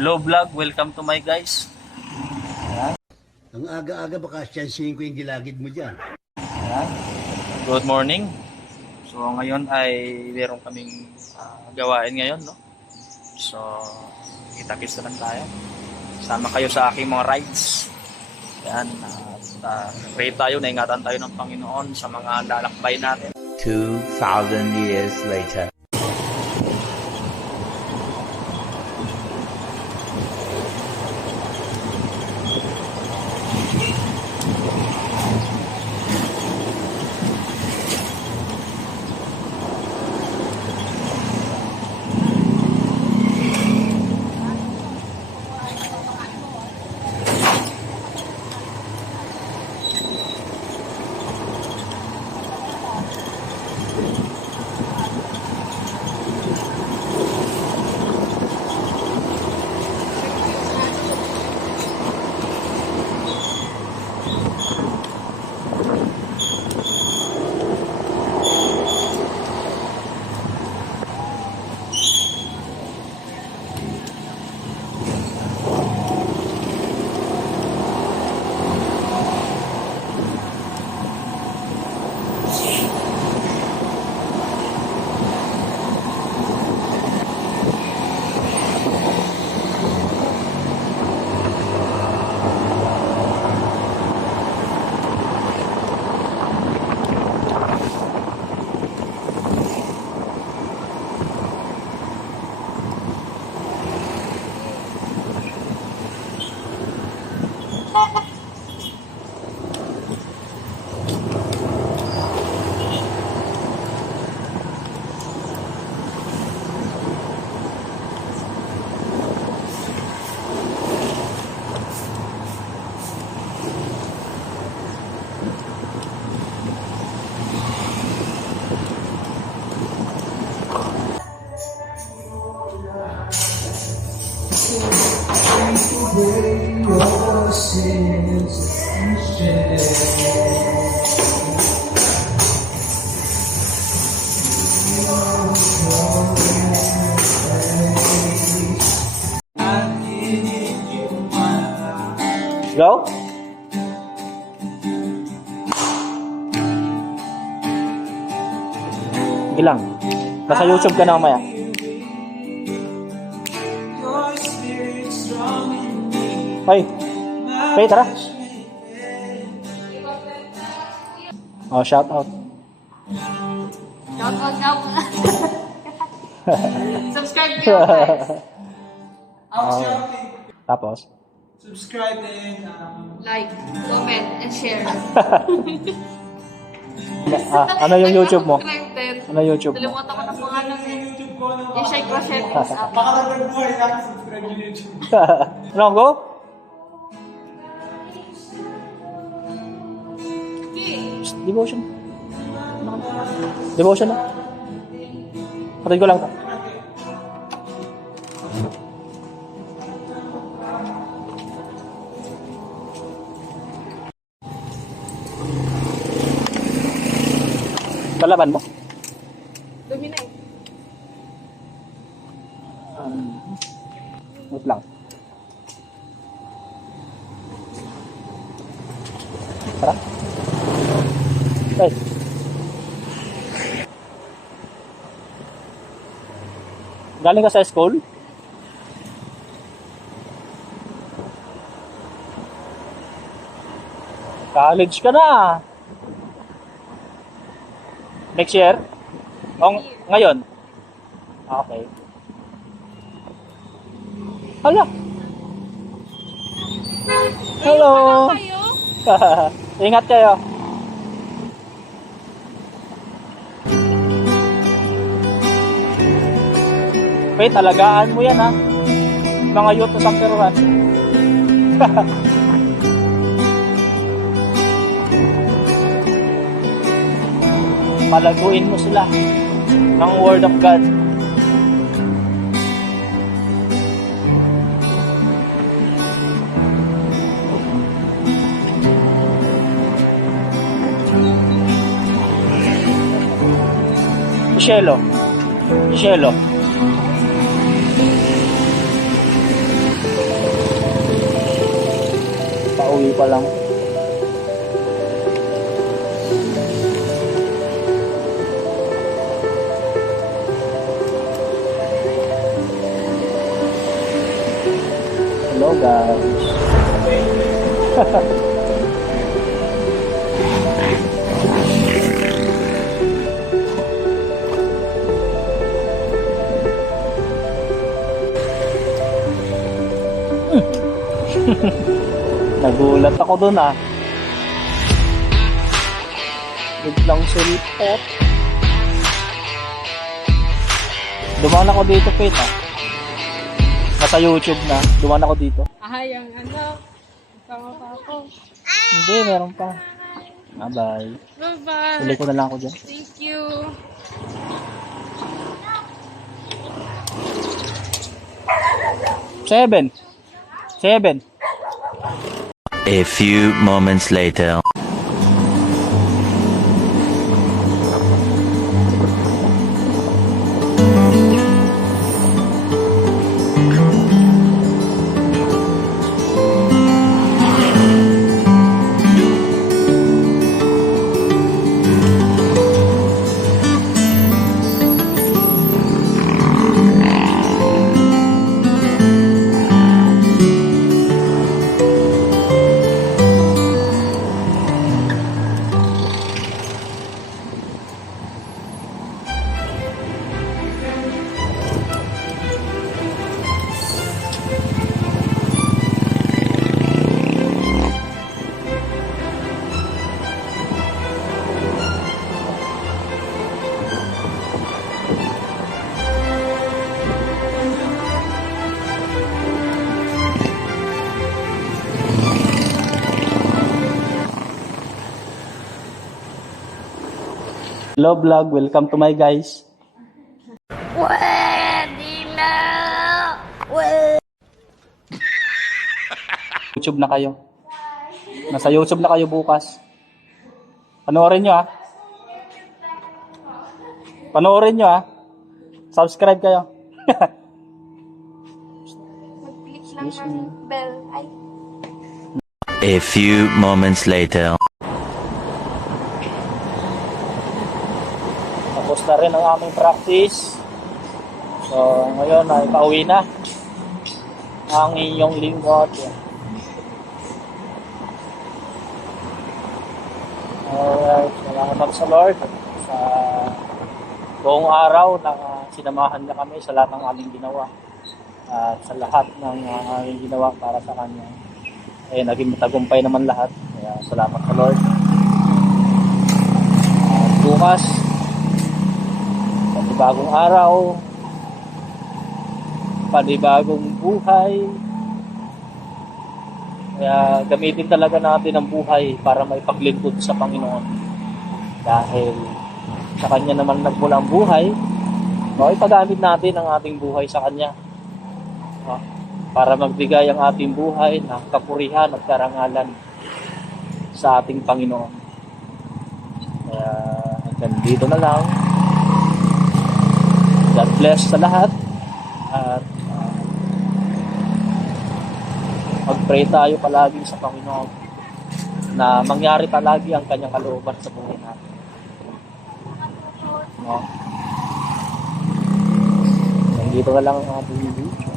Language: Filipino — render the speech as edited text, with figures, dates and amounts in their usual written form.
Hello vlog, welcome to my guys. Ayan. Ang aga-aga baka siyansihin ko yung gilagid mo dyan. Ayan. Good morning. So ngayon ay meron kaming gawain ngayon, no? So kita-kits na lang tayo. Sama kayo sa aking mga rides. Ayan, pray tayo, naingatan tayo ng Panginoon sa mga lalakbay natin. 2,000 years later. Go? Sige lang. Nasa YouTube ka na mamaya. Hoy. Hey, tara. Oh, shout out. Shout out nga muna. Subscribe kayo guys. Tapos? Subscribe and Like, comment, and share. Ano yung YouTube mo? Subscribe din. Ano YouTube mo? Nalimutan ko na pangalan eh. YouTube ko ano. Yung Shake Rochettes app. Baka nag-buhay lang, subscribe yung YouTube. Ano, go? Devotion. Devotion na. Patay ko lang ito. Palaban mo? Dumi na eh. Wait lang. Tara. Hey. Galing ka sa school? College ka na. Next year? O, ngayon? Okay. Hala. Hello. Kayo? Ingat kayo. Wait, alagaan mo yan ha. Mga youth na samperuhan. Palaguin mo sila ng Word of God. Michelo. Pauwi pa lang. Hello guys. Nagulat ako dun ah. Biglang sulpot. Dumaan ako dito, Pete ah. Nasa YouTube na. Dumaan ako dito. Ay, ang ano. Tama pa ako. Hindi, meron pa. Bye. Bye-bye. Tuloy ko na lang ako dyan. Thank you. Seven. A few moments later. Hello vlog, welcome to my guys. YouTube na kayo. Nasa YouTube na kayo bukas. Panoorin nyo ah. Panoorin nyo ah. Subscribe kayo. Mag-click lang ng bell. Ay. A few moments later. Tapos na rin ang aming practice. So, ngayon ay pauwi na ang inyong lingkod. Alright, salamat sa Lord sa buong araw na sinamahan niya kami sa lahat ng aming ginawa at sa lahat ng aming ginawa para sa Kanya. Eh, naging matagumpay naman lahat. Kaya salamat sa Lord. At bukas, panibagong araw, panibagong buhay. Kaya gamitin talaga natin ang buhay para maipaglingkod sa Panginoon. Dahil sa Kanya naman nagmula ang buhay, ipagamit natin ang ating buhay sa Kanya. Para magbigay ang ating buhay ng kapurihan at karangalan sa ating Panginoon. Kaya hanggang dito na lang. God bless sa lahat. At mag-pray tayo palagi sa Panginoon na mangyari palagi ang Kanyang kalooban sa buhay natin. No? Nandito na lang ang ating video.